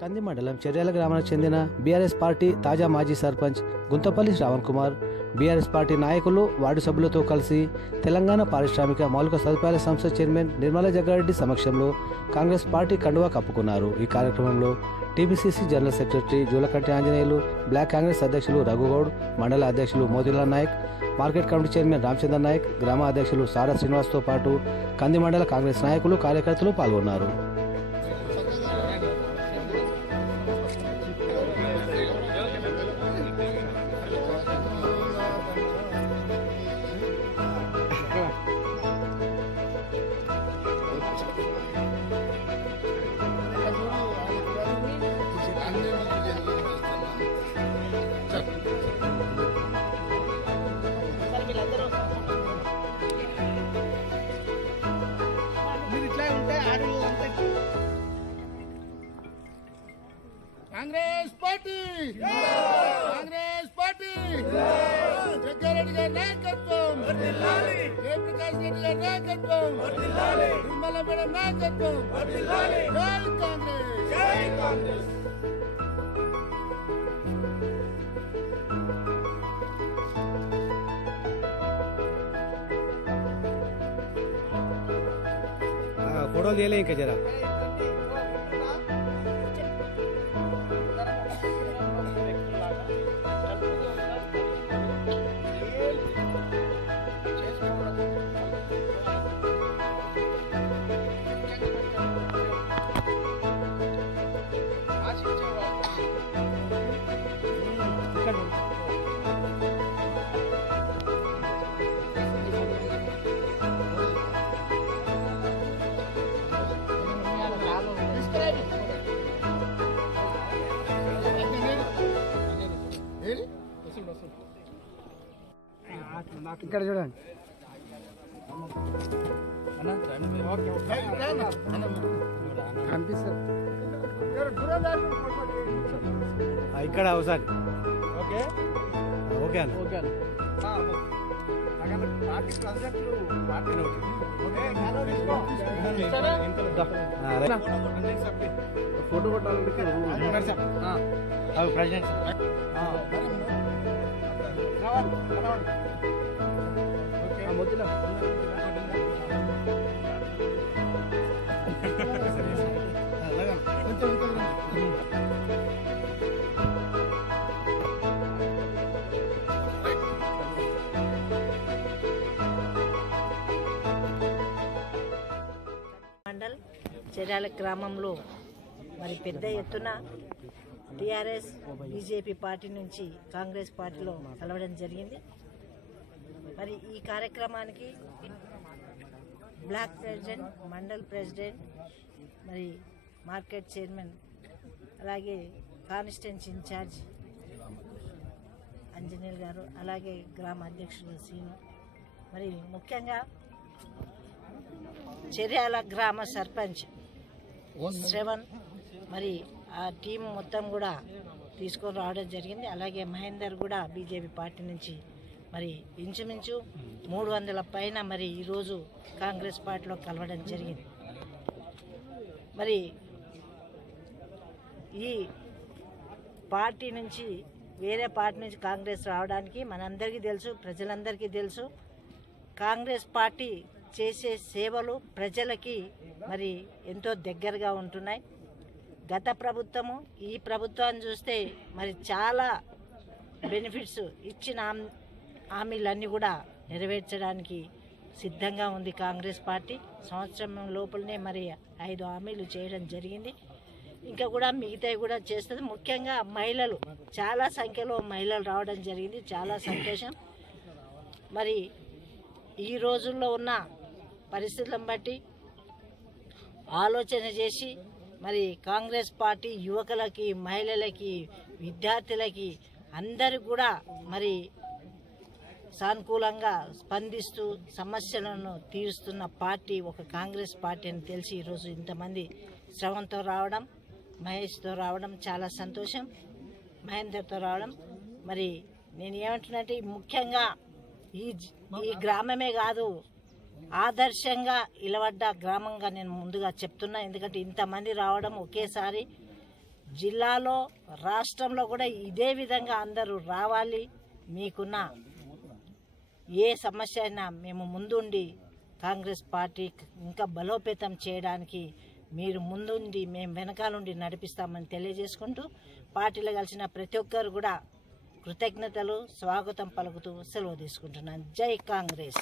కంది మండలం చర్యాల గ్రామానికి చెందిన బీఆర్ఎస్ పార్టీ తాజా మాజీ సర్పంచ్ గుంతపల్లి శ్రావణ్ కుమార్ బీఆర్ఎస్ పార్టీ నాయకులు వార్డు సభ్యులతో కలిసి తెలంగాణ పారిశ్రామిక మౌలిక సదుపాయాల సంస్థ చైర్మన్ నిర్మలా జగ్గారెడ్డి సమక్షంలో కాంగ్రెస్ పార్టీ కండువా కప్పుకున్నారు. ఈ కార్యక్రమంలో TPCC general secretary Julakanti Anjaneyulu, block Congress అధ్యక్షులు రఘుగౌడ్, మండల అధ్యక్షులు Motilal Nayak, market committee chairman Ramachandra Nayak, గ్రామ అధ్యక్షులు సారా శ్రీనివాస్తో పాటు కంది మండల కాంగ్రెస్ నాయకులు, కార్యకర్తలు పాల్గొన్నారు. కాంగ్రెస్ పార్టీ కాంగ్రెస్ పార్టీ జగ్గారెడ్డి గారి నాయకత్వం, జయప్రకాష్ రెడ్డి గారి నాయకత్వం, నిర్మల మేడం నాయకత్వం, జై కాంగ్రెస్. ఫోటోలు తీయలే ఇంకా జరా ఇక్కడ చూడండి. కనిపిస్తుంది ఇక్కడ ఒకసారి. ఓకే ఓకే అన్న. ఓకే అన్న. ఫోటో కొట్టాలంటే ప్రెసిడెంట్ మండల్ చర్యాల గ్రామంలో మరి పెద్ద ఎత్తున టీఆర్ఎస్ బీజేపీ పార్టీ నుంచి కాంగ్రెస్ పార్టీలో కలవడం జరిగింది. మరి ఈ కార్యక్రమానికి బ్లాక్ ప్రెసిడెంట్, మండల్ ప్రెసిడెంట్, మరి మార్కెట్ చైర్మన్, అలాగే కాన్స్టిట్యున్సీ ఇన్ఛార్జ్ అంజనీర్ గారు, అలాగే గ్రామ అధ్యక్షుడు సీను, మరి ముఖ్యంగా చర్యాల గ్రామ సర్పంచ్ శ్రవణ్, మరి ఆ టీం మొత్తం కూడా తీసుకొని రావడం జరిగింది. అలాగే మహేందర్ కూడా బీజేపీ పార్టీ నుంచి మరి ఇంచుమించు 300 పైన మరి ఈరోజు కాంగ్రెస్ పార్టీలో కలవడం జరిగింది. మరి ఈ పార్టీ నుంచి వేరే పార్టీ నుంచి కాంగ్రెస్ రావడానికి మనందరికీ తెలుసు, ప్రజలందరికీ తెలుసు. కాంగ్రెస్ పార్టీ చేసే సేవలు ప్రజలకి మరి ఎంతో దగ్గరగా ఉంటున్నాయి. గత ప్రభుత్వము ఈ ప్రభుత్వాన్ని చూస్తే మరి చాలా బెనిఫిట్స్ ఇచ్చిన హామీలన్నీ కూడా నెరవేర్చడానికి సిద్ధంగా ఉంది కాంగ్రెస్ పార్టీ. సంవత్సరం లోపలనే మరి 5 హామీలు చేయడం జరిగింది. ఇంకా కూడా మిగతావి కూడా చేస్తుంది. ముఖ్యంగా మహిళలు, చాలా సంఖ్యలో మహిళలు రావడం జరిగింది, చాలా సంతోషం. మరి ఈ రోజుల్లో ఉన్న పరిస్థితులను బట్టి ఆలోచన చేసి మరి కాంగ్రెస్ పార్టీ యువకులకి, మహిళలకి, విద్యార్థులకి అందరికి కూడా మరి సానుకూలంగా స్పందిస్తూ సమస్యలను తీరుస్తున్న పార్టీ ఒక కాంగ్రెస్ పార్టీ అని తెలిసి ఈరోజు ఇంతమంది శ్రవణ్తో రావడం, మహేష్తో రావడం చాలా సంతోషం, మహేందర్తో రావడం. మరి నేను ఏమంటున్నట్టే ముఖ్యంగా ఈ గ్రామమే కాదు, ఆదర్శంగా నిలబడ్డ గ్రామంగా నేను ముందుగా చెప్తున్నా. ఎందుకంటే ఇంతమంది రావడం ఒకేసారి జిల్లాలో రాష్ట్రంలో కూడా ఇదే విధంగా అందరూ రావాలి. మీకున్న ఏ సమస్య అయినా మేము ముందుండి కాంగ్రెస్ పార్టీ ఇంకా బలోపేతం చేయడానికి మీరు ముందుండి మేము వెనకాలండి నడిపిస్తామని తెలియజేసుకుంటూ పార్టీలో కలిసిన ప్రతి ఒక్కరు కూడా కృతజ్ఞతలు, స్వాగతం పలుకుతూ సెలవు తీసుకుంటున్నాను. జై కాంగ్రెస్.